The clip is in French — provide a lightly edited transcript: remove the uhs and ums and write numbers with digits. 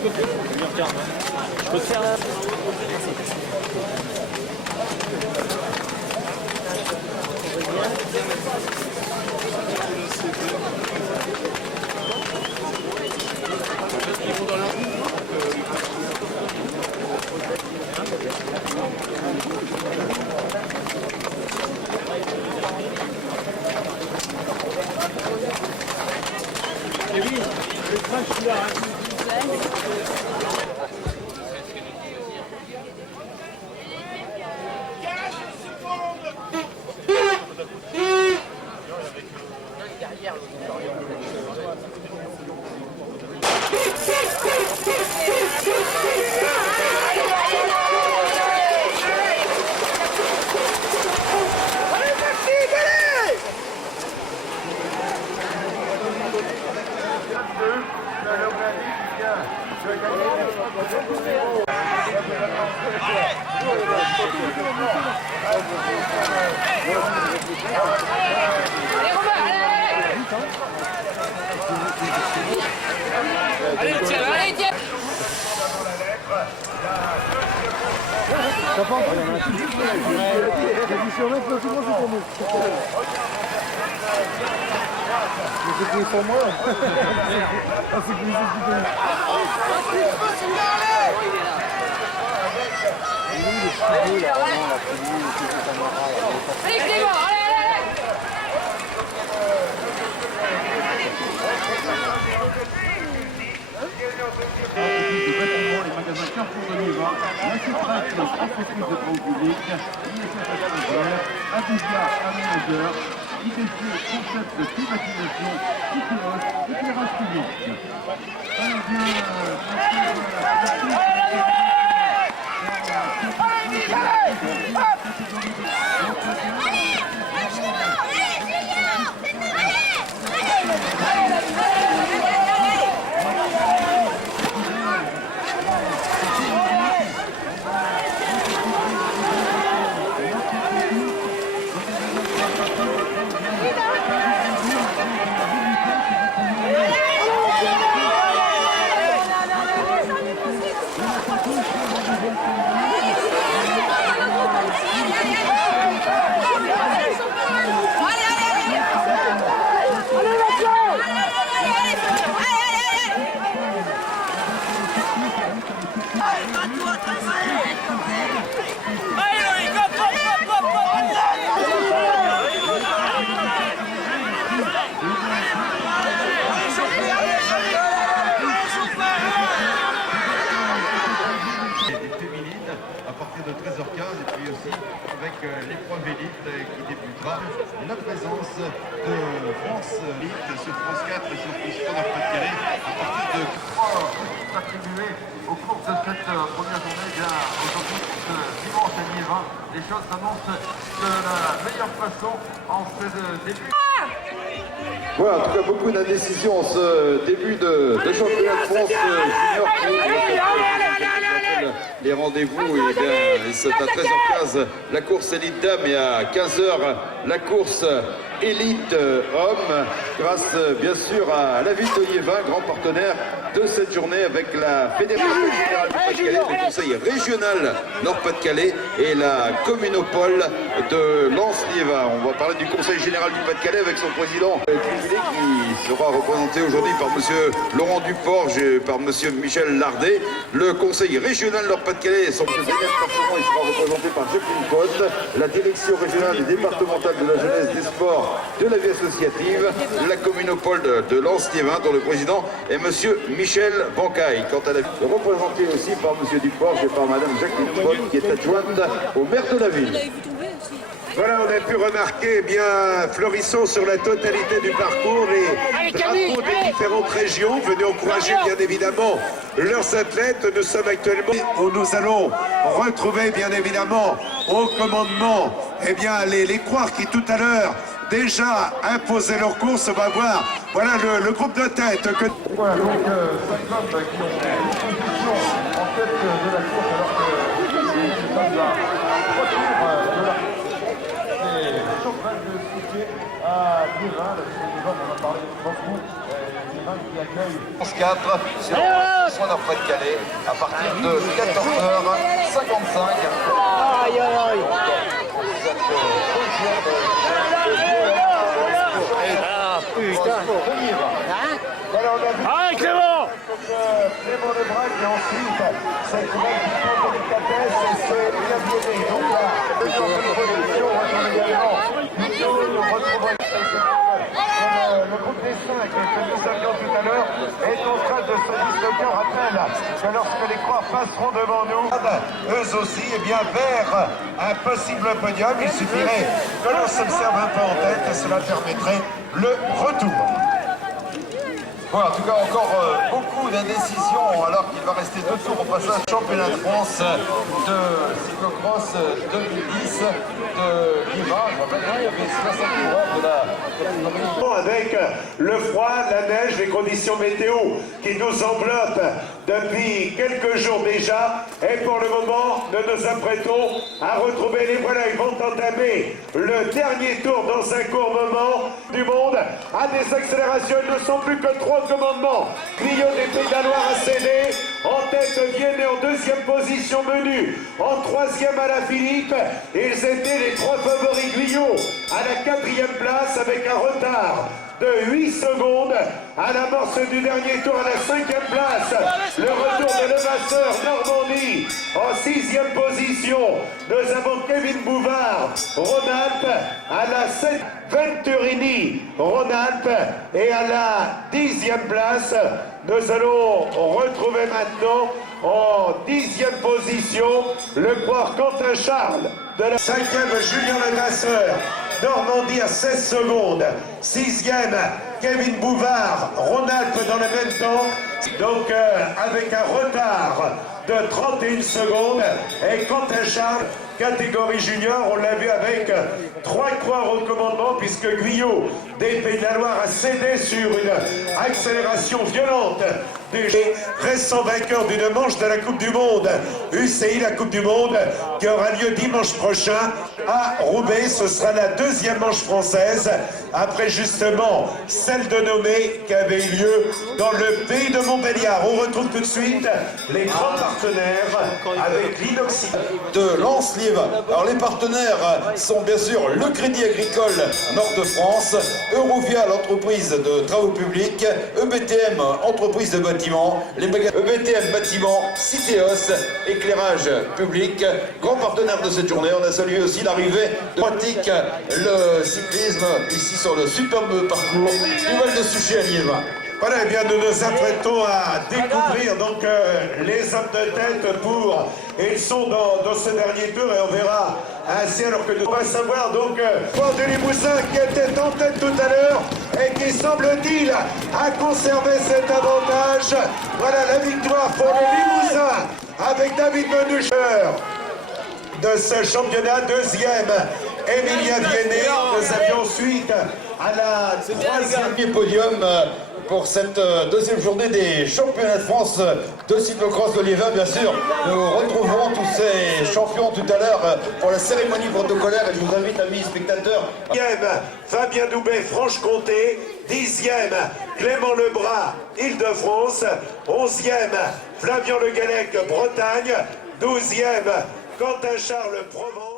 Je peux te faire là. Kevin, le train, je suis là. Allez, tiens, allez, tiens. Ça part, il y en a plus. Je suis là, tout le monde est pour nous. C'est pour moi. Ah, c'est pour nous. Allez, Clément, allez, allez. Les bâtiments, les magasins Carrefour de Liévin, la Cutrac, entreprise de travaux publics, l'ISF Agroalimentaire, Adivia Aménageur, ITC concept de privatisation, ITOS, éclairage public. Allez bien, de 13h15 et puis aussi avec l'épreuve élite qui débutera la présence de France Elite sur France 4 et sur France 3 Nord-Pas-de-Calais à partir de 3 attribués au cours de cette première journée. Bien aujourd'hui, ce dimanche à Liévin, les choses s'annoncent de la meilleure façon en ce début. Voilà, en tout cas beaucoup d'indécision en ce début de championnat de France junior. Les rendez-vous, et bien c'est à 13h15 la course élite dame et à 15h la course élite homme, grâce bien sûr à la ville de Liévin, grand partenaire de cette journée avec la Fédération Générale du Pas-de-Calais, le Conseil Régional Nord-Pas-de-Calais et la Communopole de Lens-Liévin. On va parler du Conseil Général du Pas-de-Calais avec son président qui sera représenté aujourd'hui par monsieur Laurent Duporge et par monsieur Michel Lardet. Le Conseil Régional Nord-Pas-de-Calais et son président il sera représenté par Jacqueline Poste, la Direction Régionale et Départementale de la Jeunesse, des Sports, de la vie associative, la Communopole de Lens-Liévin, dont le président est monsieur Michel Bancaille. Quant à la ville, représentée aussi par monsieur Duporge et par madame Jacqueline Poste, qui est adjointe au maire de la ville. Voilà, on a pu remarquer bien florissant sur la totalité du parcours les drapeaux des différentes régions. Venez encourager bien évidemment leurs athlètes. Nous sommes actuellement où nous allons retrouver bien évidemment au commandement bien, les coureurs qui tout à l'heure déjà imposaient leur course. On va voir voilà le groupe de tête. Voilà, donc 5 hommes qui ont une position en tête de la course alors que les femmes de la chaufferette de skier à Liévin. La ville de Liévin, on en a parlé beaucoup. qui accueille France 4 sur le Nord-Pas-de-Calais à partir de 14h55. Aïe, aïe, aïe. Ah, putain. Voilà, on a vu Ah, Clément! Clément Lebrun et ensuite cette nouvelle victoire de délicatesse et c'est bien violé. Donc là, deuxième position, on retrouve également nous retrouvons le groupe des 5 que nous avions tout à l'heure est en train de se disloquer. On rappelle que lorsque les croix passeront devant nous, eux aussi, eh bien, vers un possible podium, il suffirait que l'on s'observe un peu en tête et cela permettrait le retour. Bon, en tout cas, encore beaucoup d'indécisions alors qu'il va rester 2 tours au passage championnat de France de cyclocross 2010 de Lima. Je rappelle qu'il y avait 60 coureurs de la... Avec le froid, la neige, les conditions météo qui nous enveloppent depuis quelques jours déjà. Et pour le moment, nous nous apprêtons à retrouver les voilà. Ils vont entamer le dernier tour dans un court moment du monde. À des accélérations, ils ne sont plus que 3 commandements. Clio des Pays de la Loire a cédé. En tête, Vienne en 2e position Menu. En 3e à la Philippe. Ils étaient les 3 favoris. Guyot à la 4e place avec un retard de 8 secondes à l'amorce du dernier tour à la 5e place. Le retour de Levasseur, Normandie en 6e position. Nous avons Kevin Bouvard, Rhône-Alpes à la 7e, Venturini, Rhône-Alpes et à la 10e place. Nous allons retrouver maintenant en 10e position le coureur Quentin Charles de la 5e Julien Levasseur. Normandie à 16 secondes. 6e, Kevin Bouvard, Rhône-Alpes dans le même temps. Donc avec un retard de 31 secondes. Et Quentin Charles, catégorie junior, on l'a vu avec 3 coureurs au commandement puisque Guyot des Pays de la Loire a cédé sur une accélération violente du récent vainqueur d'une manche de la Coupe du Monde. UCI, la Coupe du Monde, qui aura lieu dimanche prochain à Roubaix. Ce sera la 2e manche française, après justement celle de Nomé qui avait eu lieu dans le pays de Montbéliard. On retrouve tout de suite les grands partenaires avec l'Inoxy de Lens-Lièvre. Alors les partenaires sont bien sûr le Crédit Agricole Nord-de-France, Eurovia, l'entreprise de travaux publics, EBTM, entreprise de bâtiment, les magasins EBTM Bâtiment, Citéos, éclairage public. Grand partenaire de cette journée, on a salué aussi l'arrivée de pratique le cyclisme ici sur le superbe parcours du Val de Suchet à Lièvre. Voilà, eh bien nous nous apprêtons à découvrir donc les hommes de tête pour... Et ils sont dans ce dernier tour et on verra ainsi alors que nous... On va savoir donc Fort de Limousin qui était en tête tout à l'heure et qui semble-t-il a conservé cet avantage. Voilà la victoire pour le Limousin avec David Menucheur de ce championnat. 2e, Emilia Viennet. Nous avions ensuite à la 3e podium pour cette 2e journée des championnats de France de cyclocross de Liévin. Bien sûr, nous retrouverons tous ces champions tout à l'heure pour la cérémonie protocolaire et je vous invite, amis spectateurs. 9e, Fabien Doubet, Franche-Comté. 10e, Clément Lebras, Île-de-France. 11e, Flavien Le Gallec, Bretagne. 12e, Quentin Charles, Provence.